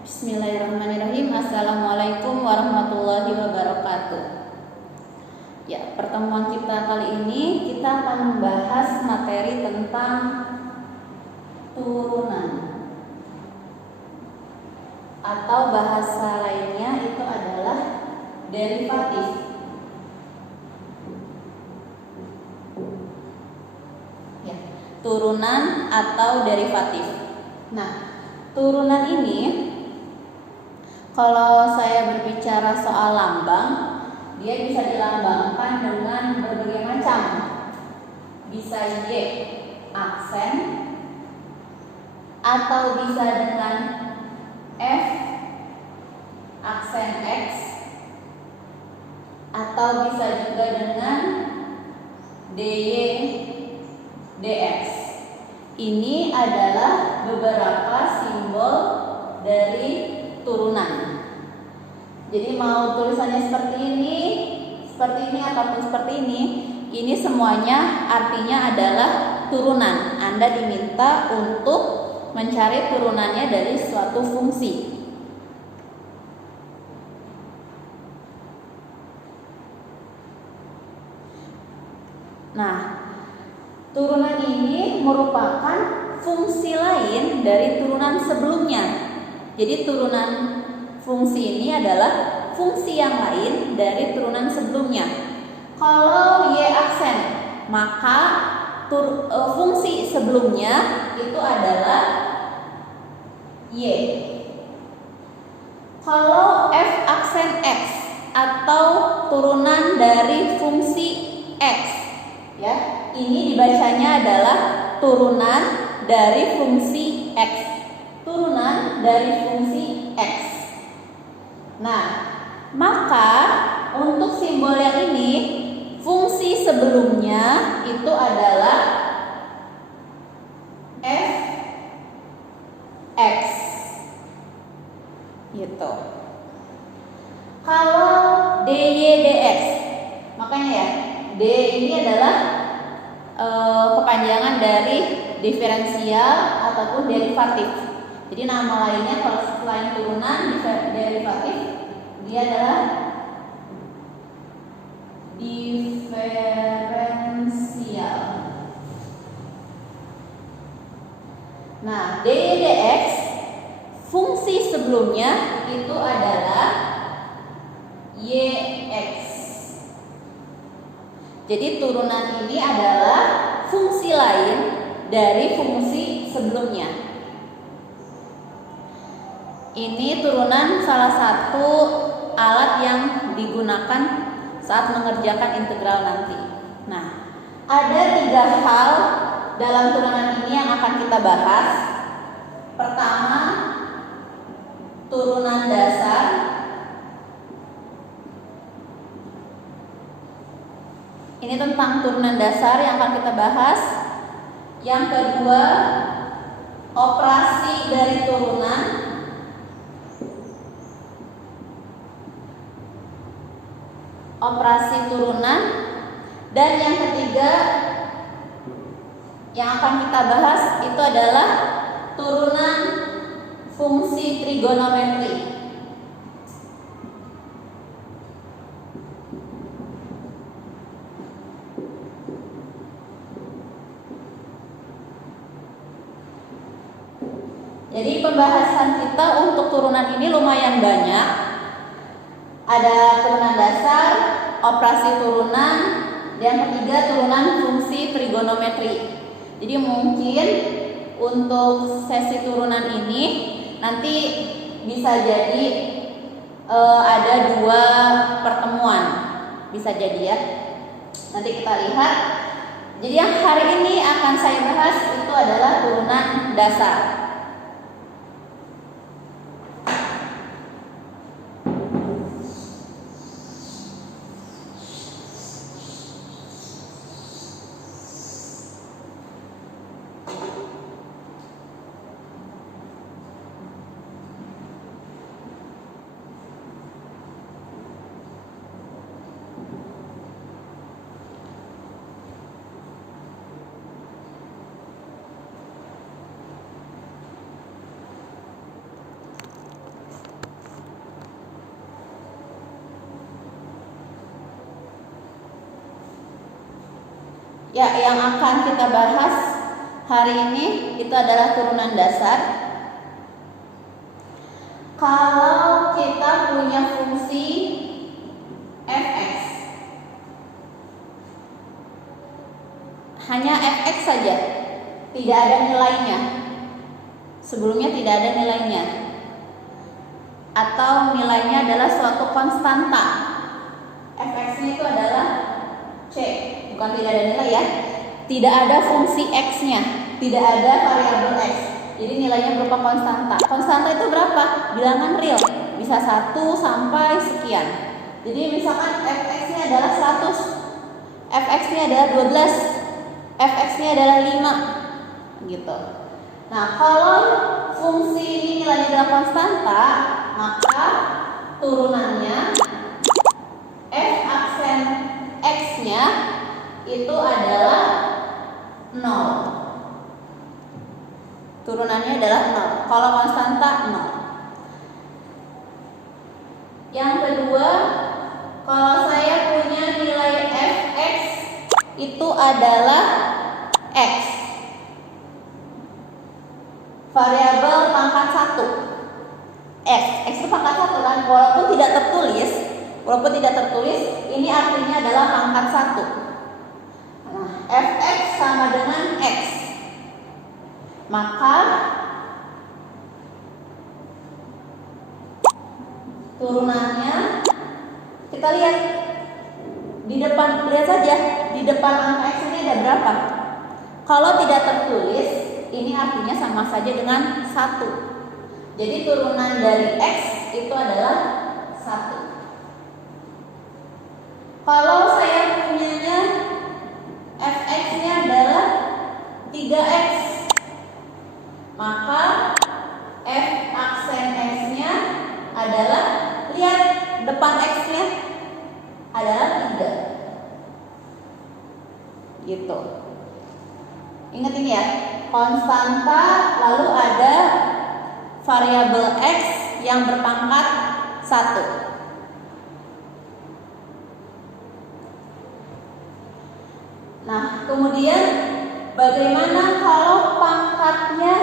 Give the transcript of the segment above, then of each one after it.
Bismillahirrahmanirrahim. Assalamualaikum warahmatullahi wabarakatuh. Ya, pertemuan kita kali ini kita akan membahas materi tentang turunan, atau bahasa lainnya itu adalah derivatif. Ya, turunan atau derivatif. Nah, turunan ini kalau saya berbicara soal lambang, dia bisa dilambangkan dengan berbagai macam. Bisa Y aksen, atau bisa dengan F aksen X, atau bisa juga dengan DY DX. Ini adalah beberapa simbol dari turunan. Jadi mau tulisannya seperti ini ataupun seperti ini semuanya artinya adalah turunan. Anda diminta untuk mencari turunannya dari suatu fungsi. Nah, turunan ini merupakan fungsi lain dari turunan sebelumnya. Jadi turunan fungsi ini adalah fungsi yang lain dari turunan sebelumnya. Kalau Y aksen, maka fungsi sebelumnya itu adalah Y. Kalau F aksen X atau turunan dari fungsi X, ya, ini dibacanya adalah turunan dari fungsi X. Turunan dari fungsi X. Nah, maka untuk simbol yang ini, fungsi sebelumnya itu adalah f x, gitu. Kalau dy dx, makanya ya, d ini adalah kepanjangan dari diferensial ataupun derivatif. Jadi nama lainnya kalau selain turunan derivatif, dia adalah diferensial. Nah, dy dx fungsi sebelumnya itu adalah yx. Jadi turunan ini adalah fungsi lain dari fungsi sebelumnya. Ini turunan salah satu alat yang digunakan saat mengerjakan integral nanti. Nah, ada 3 hal dalam turunan ini yang akan kita bahas. Pertama, turunan dasar. Ini tentang turunan dasar yang akan kita bahas. Yang kedua, operasi dari turunan. Operasi turunan. Dan yang ketiga yang akan kita bahas itu adalah turunan fungsi trigonometri. Jadi pembahasan kita untuk turunan ini lumayan banyak. Ada turunan dasar, operasi turunan, dan ketiga turunan fungsi trigonometri. Jadi mungkin untuk sesi turunan ini nanti bisa jadi ada 2 pertemuan, bisa jadi ya. Nanti kita lihat. Jadi yang hari ini akan saya bahas itu adalah turunan dasar. Ya, yang akan kita bahas hari ini itu adalah turunan dasar. Kalau kita punya fungsi fx, hanya fx saja, tidak ada nilainya. Sebelumnya tidak ada nilainya, atau nilainya adalah suatu konstanta. Fx-nya itu adalah c, bukan tidak ada nilai ya. Tidak ada fungsi x-nya, tidak ada variabel x. Jadi nilainya berupa konstanta. Konstanta itu berapa? Bilangan real, bisa 1 sampai sekian. Jadi misalkan fx-nya adalah 100, fx-nya adalah 12, fx-nya adalah 5 gitu. Nah, kalau fungsi ini nilainya adalah konstanta, maka turunannya f aksen x-nya itu adalah 0. Turunannya adalah 0. Kalau konstanta 0. Yang kedua, kalau saya punya nilai fx itu adalah x, variabel pangkat 1. X itu pangkat 1 kan, walaupun tidak tertulis, ini artinya adalah pangkat 1. Nah, fx sama dengan x. Maka turunannya kita lihat di depan, lihat saja di depan angka x ini ada berapa. Kalau tidak tertulis, ini artinya sama saja dengan 1. Jadi turunan dari x itu adalah 1. Kalau saya punyanya fx-nya adalah 3x, maka f aksen x-nya adalah, lihat depan x-nya adalah 3. Gitu. Ingat ini ya, konstanta lalu ada variabel x yang berpangkat 1. Nah, kemudian bagaimana kalau pangkatnya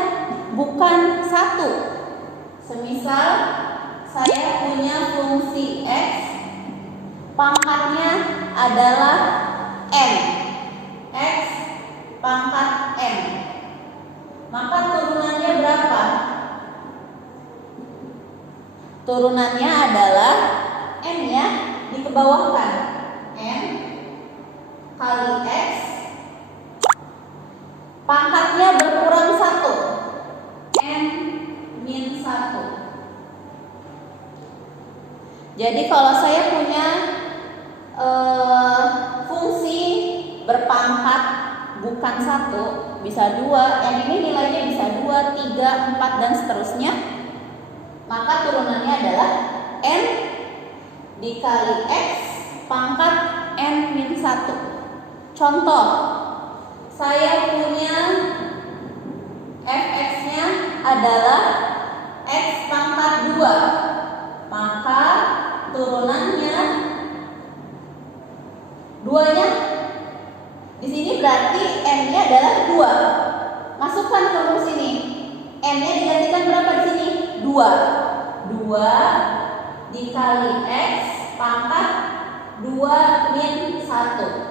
bukan 1? Semisal saya punya fungsi x, pangkatnya adalah n, x pangkat n, maka turunannya berapa? Turunannya adalah n ya, dikebawahkan, n kali x, pangkatnya berkurang 1, n min 1. Jadi kalau saya punya fungsi berpangkat bukan 1, bisa 2, yang ini nilainya bisa 2, 3, 4 dan seterusnya, maka turunannya adalah n dikali x pangkat n min 1. Contoh, saya punya fx-nya adalah x pangkat 2, maka turunannya 2-nya di sini berarti n-nya adalah 2. Masukkan ke rumus ini. N-nya digantikan berapa di sini? 2. 2 dikali x pangkat 2 min 1.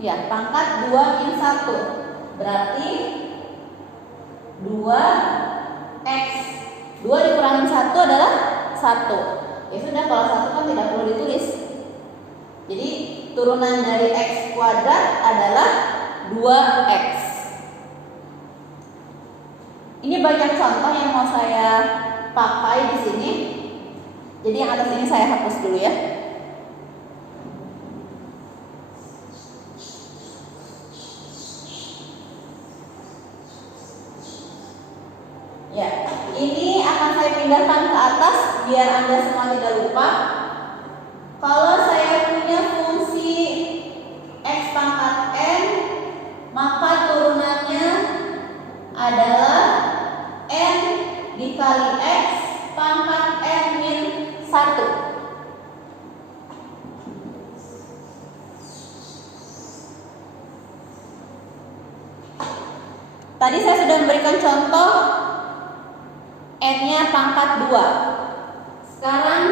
Ya, pangkat 2 min 1 berarti 2x. 2 dikurangi 1 adalah 1. Ya sudah, kalau 1 kan tidak perlu ditulis. Jadi turunan dari x kuadrat adalah 2x. Ini banyak contoh yang mau saya pakai di sini. Jadi yang atas ini saya hapus dulu ya. Ya, ini akan saya pindahkan ke atas biar Anda semua tidak lupa. Kalau saya punya fungsi x pangkat n, maka turunannya adalah n dikali x pangkat n min 1. 1. 1 dikali berikan contoh N-nya pangkat 2. Sekarang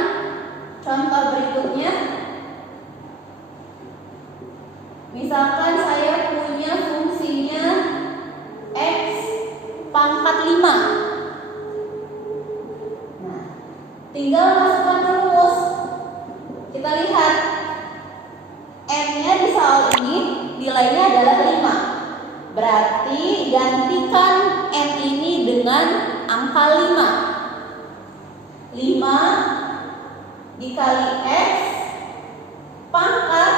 contoh berikutnya. Misalkan saya punya fungsinya X pangkat 5. Nah, tinggal masukkan rumus. Kita lihat N-nya di soal ini nilainya adalah 5. Berarti gantikan N ini dengan angka 5. 5 dikali X pangkat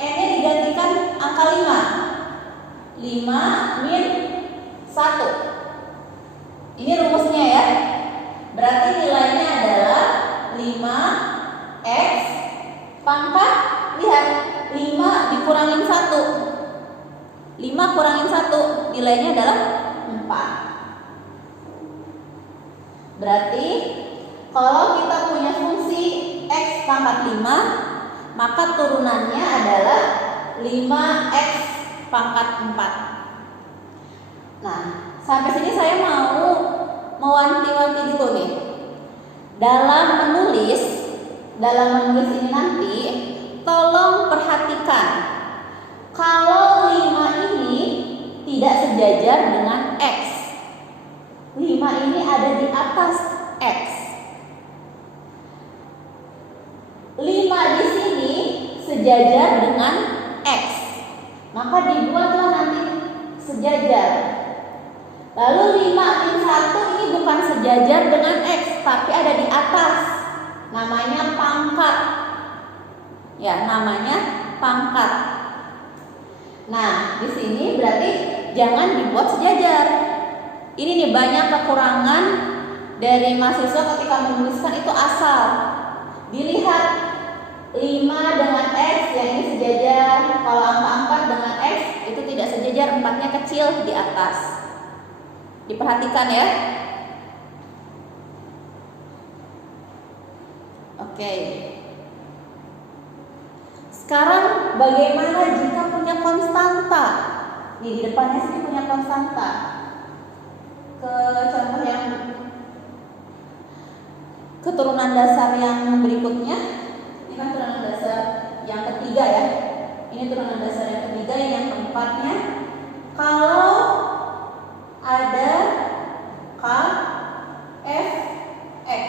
N-nya digantikan angka 5. 5 min 1. Ini rumusnya ya. Berarti nilainya adalah 5X pangkat, lihat, 5 dikurangin 1. 5 kurangin 1, nilainya adalah 4. Berarti kalau kita punya fungsi X pangkat 5, maka turunannya adalah 5X pangkat 4. Nah, sampai sini saya mau mewanti-wanti dulu nih. Dalam menulis ini nanti, tolong perhatikan kalau 5 ini tidak sejajar dengan X. 5 ini ada di atas X. 5 di sini sejajar dengan X. Maka dibuatlah nanti sejajar. Lalu 5 min 1 ini bukan sejajar dengan X, tapi ada di atas. Namanya pangkat. Ya, namanya pangkat. Nah, di sini berarti jangan dibuat sejajar. Ini nih banyak kekurangan dari mahasiswa ketika menuliskan itu asal. Dilihat 5 dengan X yang ini sejajar. Kalau angka 4 dengan X itu tidak sejajar, 4-nya kecil di atas. Diperhatikan ya. Oke. Sekarang bagaimana jika punya konstanta? Nih di depannya sini punya konstanta. Ke contoh yang keturunan dasar yang berikutnya. Ini kan turunan dasar yang ketiga ya. Ini turunan dasar yang ketiga, yang keempatnya. Kalau ada K F X.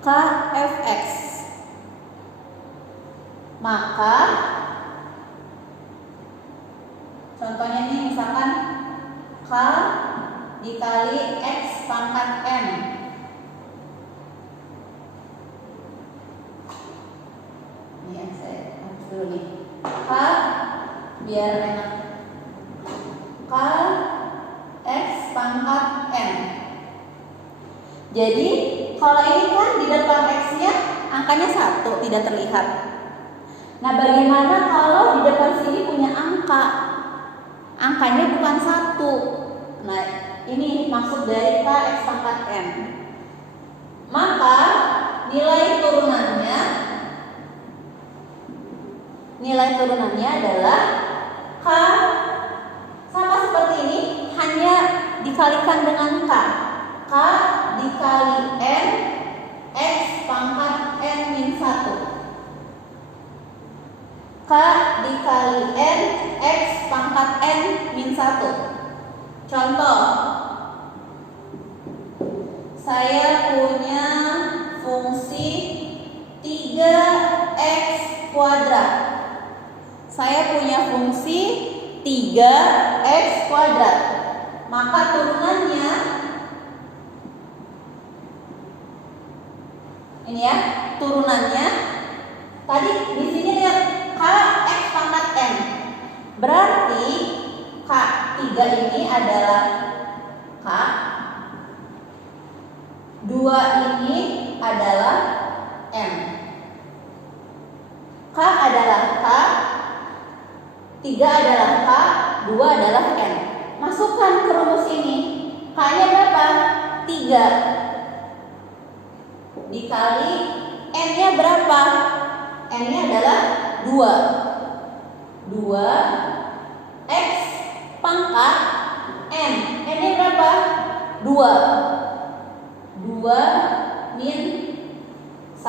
K F X. Maka contohnya ini misalkan K dikali X pangkat M. Ini yang saya hapus dulu nih. K biar enak. K X pangkat M. Jadi kalau ini kan di depan X-nya angkanya 1, tidak terlihat. Nah, bagaimana kalau di depan sini punya angka? Angkanya bukan 1. Nah, ini maksud dari K X pangkat M. Maka nilai turunannya adalah K sama seperti ini, hanya dikalikan dengan K. K dikali N X pangkat N min 1. K dikali N X pangkat N min 1. Contoh, saya punya fungsi 3X kuadrat. Saya punya fungsi 3X kuadrat. Maka turunannya ini ya, turunannya tadi di sini lihat K X pangkat N. Berarti K3 ini adalah K, 2 ini adalah M. K adalah K, 3 adalah K, 2 adalah N. Masukkan ke rumus ini. K-nya berapa? 3 dikali N-nya berapa? N-nya adalah 2. 2 X pangkat N. N-nya berapa? 2. 2 min 1.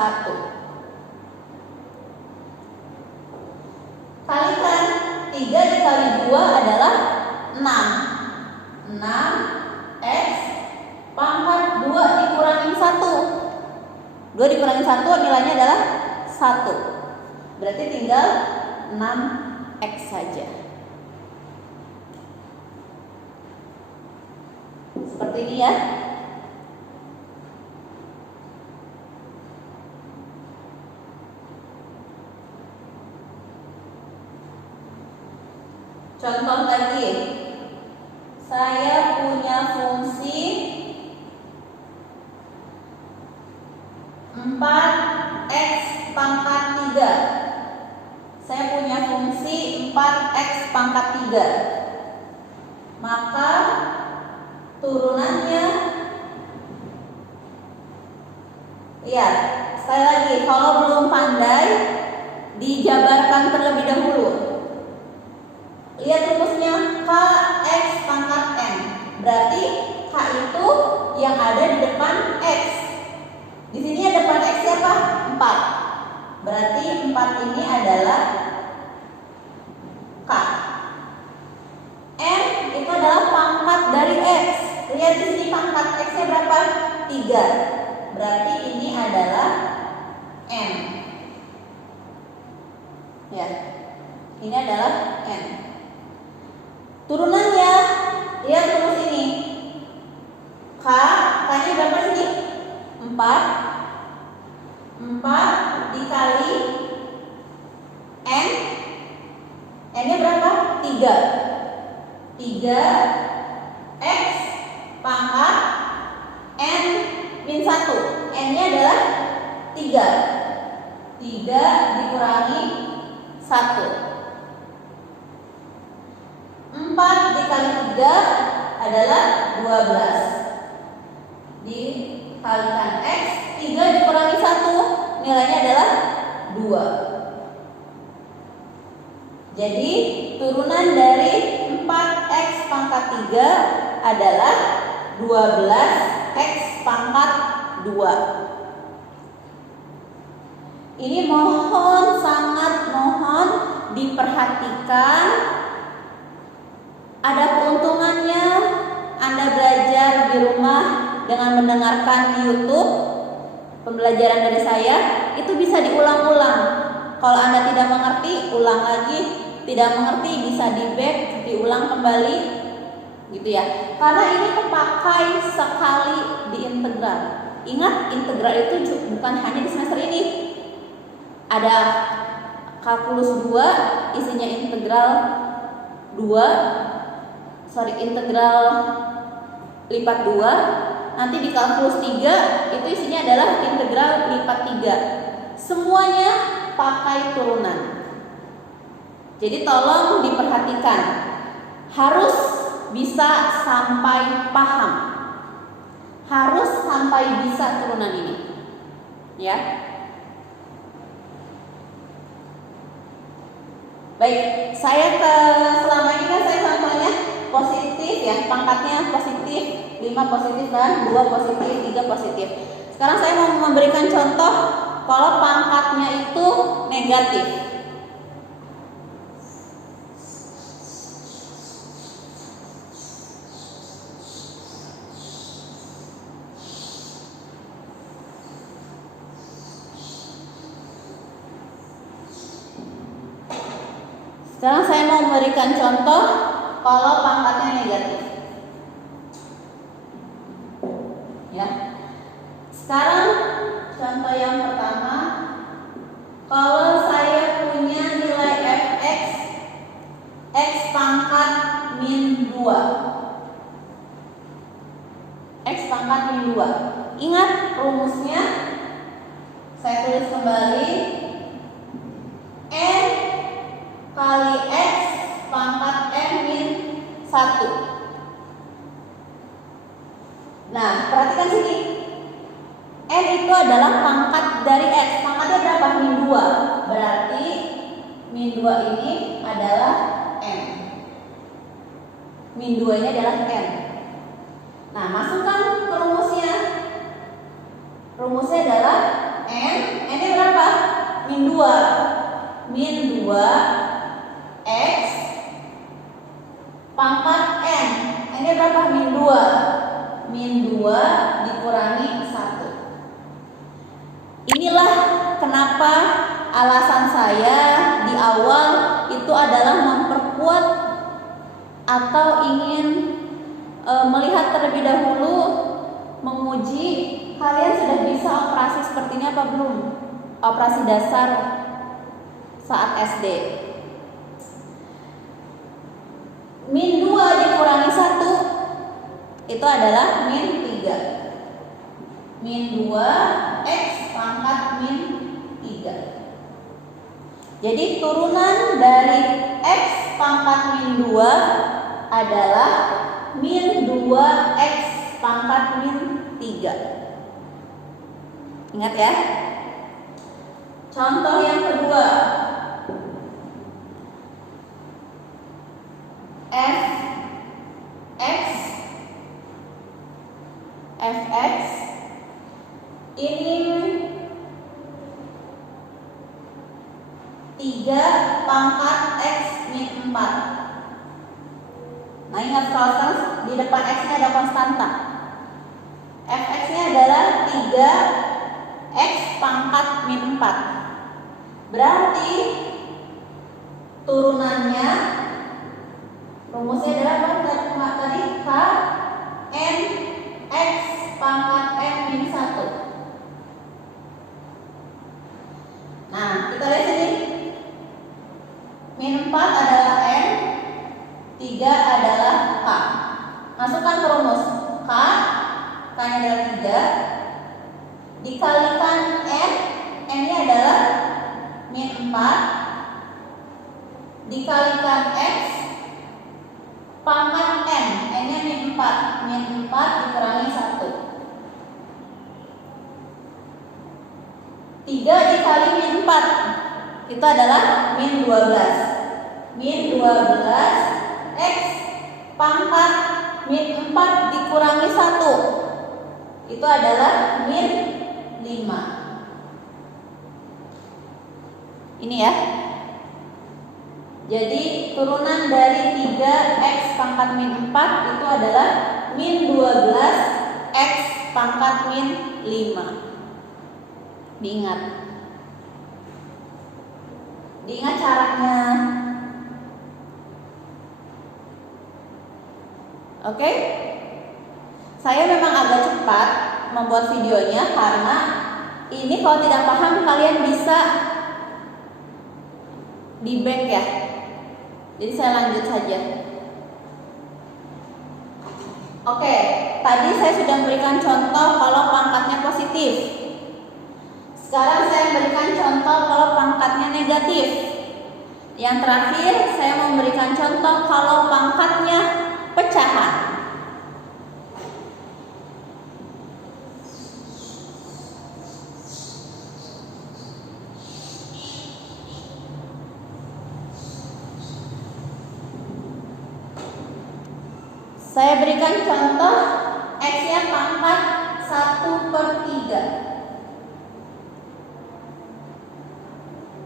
Kalikan 3 dikali 2 adalah 6. 6 X pangkat 2 dikurangi 1. 2 dikurangi 1 nilainya adalah 1. Berarti tinggal 6X saja. Seperti ini ya. Contoh lagi. Saya punya fungsi 4X pangkat 3. Saya punya fungsi 4X pangkat 3. Maka turunannya, ya, sekali lagi, kalau belum pandai dijabarkan terlebih dahulu. Lihat rumusnya Kx pangkat N. Berarti K itu yang ada di depan X. Di sini ada depan X siapa? 4. Berarti 4 ini adalah K. N itu adalah pangkat dari X. Lihat di sini pangkat X-nya berapa? 3. Berarti ini adalah N. Ya. Ini adalah N. Turunannya, lihat rumus ini. K-nya berapa sih? 4. 4 dikali N. N-nya berapa? 3. 3 X pangkat N min 1. N-nya adalah 3. 3 dikurangi 1. 4 dikali 3 adalah 12. Dikalikan X, 3 dikurangi 1, nilainya adalah 2. Jadi turunan dari 4X pangkat 3 adalah 12X pangkat 2. Ini mohon, sangat mohon diperhatikan. Ada keuntungannya Anda belajar di rumah dengan mendengarkan di YouTube pembelajaran dari saya. Itu bisa diulang-ulang. Kalau Anda tidak mengerti, ulang lagi. Tidak mengerti, bisa di back, diulang kembali, gitu ya. Karena ini kepakai sekali di integral. Ingat, integral itu bukan hanya di semester ini. Ada kalkulus 2, isinya integral integral lipat 2. Nanti di kalkulus 3 itu isinya adalah integral lipat 3. Semuanya pakai turunan. Jadi tolong diperhatikan. Harus bisa sampai paham. Harus sampai bisa turunan ini. Ya. Baik, saya selama ini kan saya contohnya positif ya, pangkatnya positif, 5 positif dan 2 positif, 3 positif. Sekarang saya mau memberikan contoh kalau pangkatnya itu negatif. Sekarang saya mau memberikan contoh kalau pangkatnya negatif. Ya. Sekarang contoh yang pertama, kalau saya punya nilai fx x pangkat min 2. X pangkat min 2. Ingat rumusnya. Saya tulis kembali. N kali X pangkat N min 1. Nah, perhatikan sini. N itu adalah pangkat dari X. Pangkatnya berapa? Min 2. Berarti min 2 ini adalah N. Min 2 ini adalah N. Nah, masukkan ke rumusnya. Rumusnya adalah N. N-nya berapa? Min 2. Min 2 X pangkat N. N-nya berapa? Min 2. Min 2 dikurangi 1. Inilah kenapa alasan saya di awal itu adalah memperkuat atau ingin melihat terlebih dahulu, menguji kalian sudah bisa operasi seperti ini apa belum? Operasi dasar saat SD. Min 2 dikurangi 1 itu adalah min 3. Min 2 X pangkat min 3. Jadi turunan dari X pangkat min 2 adalah min 2X pangkat min 3. Ingat ya. Contoh yang kedua. Fx ini 3 pangkat X min 4. Nah, ingat kalau di depan X-nya ada konstanta. Fx-nya adalah 3X pangkat min 4. Berarti turunannya rumusnya adalah apa tadi? K N X pangkat N min 1. Nah, kita lihat sini. Min 4 adalah N, 3 adalah K. Masukkan ke rumus. K-nya adalah 3 dikalikan N, N-nya adalah min 4 dikalikan X pangkat N, N-nya min 4. Min 4 dikurangi 1. 3 dikali min 4 itu adalah min 12. Min 12 X pangkat min 4 dikurangi 1 itu adalah min 5. Ini ya. Jadi turunan dari 3X pangkat min 4 itu adalah min 12X pangkat min 5. Diingat caranya. Oke? Saya memang agak cepat membuat videonya karena ini kalau tidak paham kalian bisa di back ya. Jadi saya lanjut saja. Oke, tadi saya sudah memberikan contoh kalau pangkatnya positif. Sekarang saya memberikan contoh kalau pangkatnya negatif. Yang terakhir saya memberikan contoh kalau pangkatnya pecahan. Saya berikan contoh X-nya pangkat 1/3.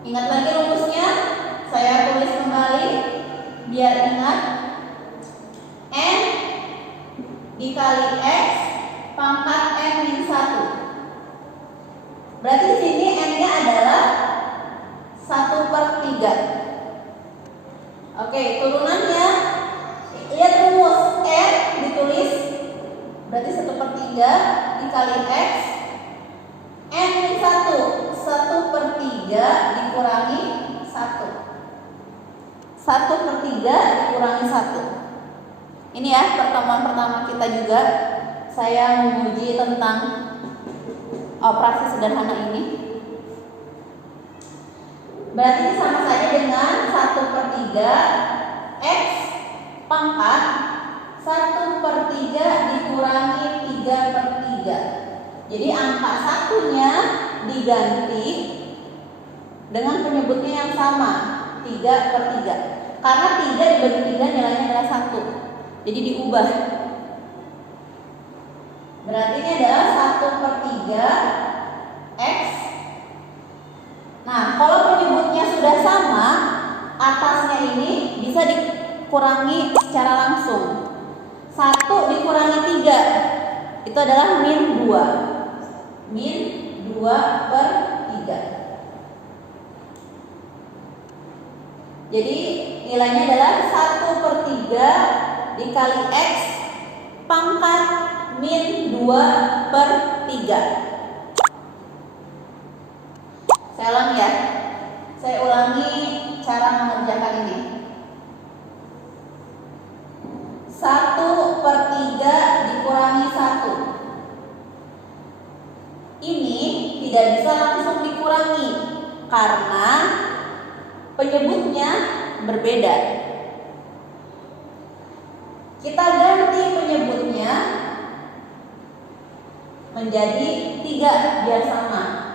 Ingat lagi rumusnya, saya tulis kembali biar ingat. N dikali X pangkat N min 1. Berarti di sini N-nya adalah 1/3. Oke, turunannya lihat rumus. N ditulis berarti 1/3 dikali X N min 1. 1/3 dikurangi 1. 1/3 dikurangi 1. Ini ya pertemuan pertama kita juga. Saya menguji tentang operasi sederhana ini. Berarti sama saja dengan 1/3 X pangkat 1/3 dikurangi 3/3. Jadi angka satunya diganti dengan penyebutnya yang sama, 3/3. Karena 3 dibagi 3 nilainya adalah 1. Jadi diubah. Berarti ini adalah 1/3 X. Nah, kalau penyebutnya sudah sama, atasnya ini bisa dikurangi secara langsung. 1 dikurangi 3 itu adalah -2. -2/3. Jadi nilainya adalah 1/3 dikali X pangkat -2/3. Saya ulangi ya. Saya ulangi cara mengerjakan ini. 1/3 dikurangi 1. Ini tidak bisa langsung dikurangi karena penyebutnya berbeda. Kita ganti penyebutnya menjadi 3 biar sama.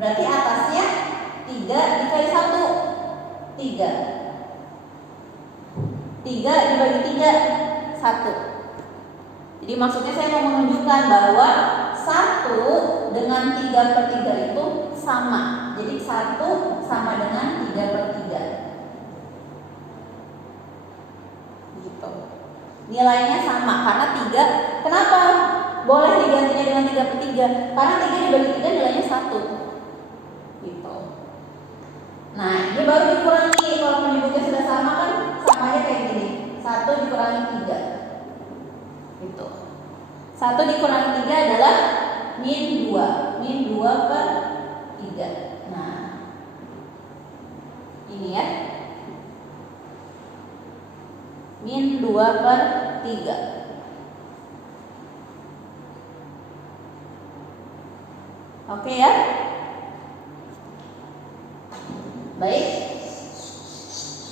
Berarti atasnya 3 dikali 1, 3. 3 dibagi 3, 1. Jadi maksudnya saya mau menunjukkan bahwa 1 dengan 3/3 itu sama. Jadi 1 sama dengan 3/3. Gitu. Nilainya sama karena 3. Kenapa boleh digantinya dengan 3/3? Karena 3 dibagi 3 nilainya 1. Gitu. Nah, ini baru dikurangi. Kalau penyebutnya sudah sama kan samanya kayak gini. 1 dikurangi 3. Gitu. 1 dikurangi 3 adalah -2. -2/3. Nah, ini ya. -2/3. Oke ya. Baik.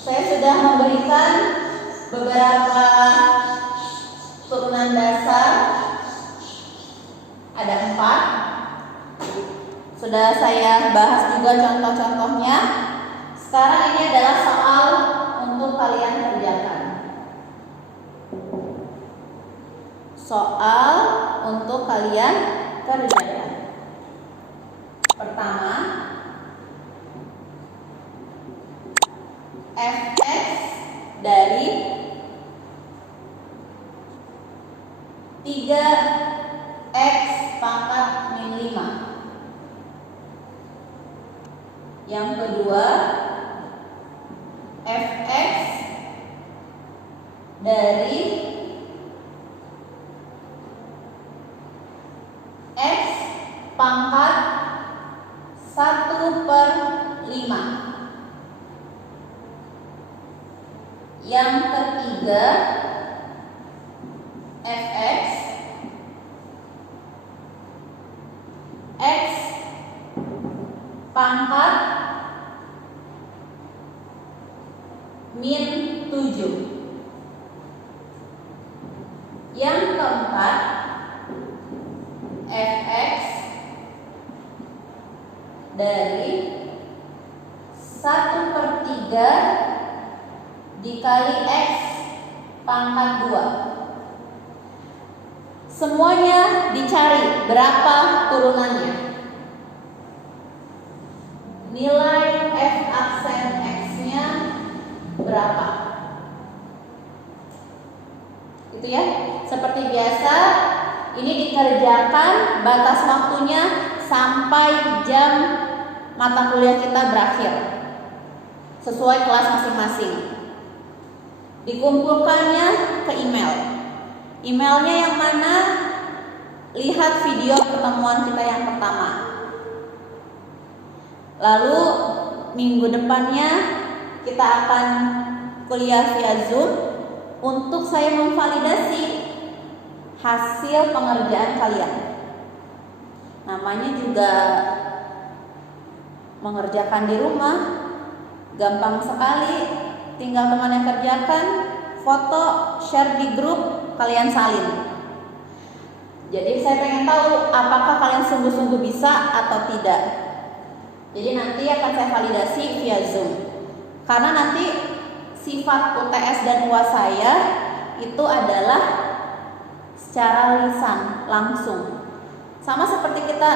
Saya sudah memberikan beberapa turunan dasar. Ada 4. Sudah saya bahas juga contoh-contohnya. Sekarang ini adalah soal untuk kalian kerjakan. Soal untuk kalian kerjakan. Pertama, fx dari 3x pangkat -5. Yang kedua, fx dari x pangkat 1/5. Yang ketiga, fx x pangkat -7. Yang keempat, fx dari 1/3 dikali x pangkat 2. Semuanya dicari berapa turunannya. Nilai f aksen x-nya berapa? Itu ya. Seperti biasa, ini dikerjakan batas waktunya sampai jam mata kuliah kita berakhir. Sesuai kelas masing-masing. Dikumpulkannya ke email. Emailnya yang mana? Lihat video pertemuan kita yang pertama. Lalu minggu depannya kita akan kuliah via Zoom untuk saya memvalidasi hasil pengerjaan kalian. Namanya juga mengerjakan di rumah, gampang sekali. Tinggal teman yang kerjakan, foto, share di grup, kalian salin. Jadi saya pengen tahu apakah kalian sungguh-sungguh bisa atau tidak. Jadi nanti akan saya validasi via Zoom. Karena nanti sifat UTS dan UAS saya itu adalah secara lisan langsung. Sama seperti kita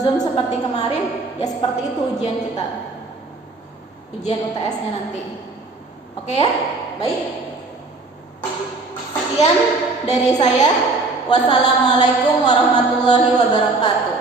Zoom seperti kemarin, ya seperti itu ujian kita. Ujian UTS-nya nanti. Oke ya? Baik. Sekian dari saya. Wassalamualaikum warahmatullahi wabarakatuh.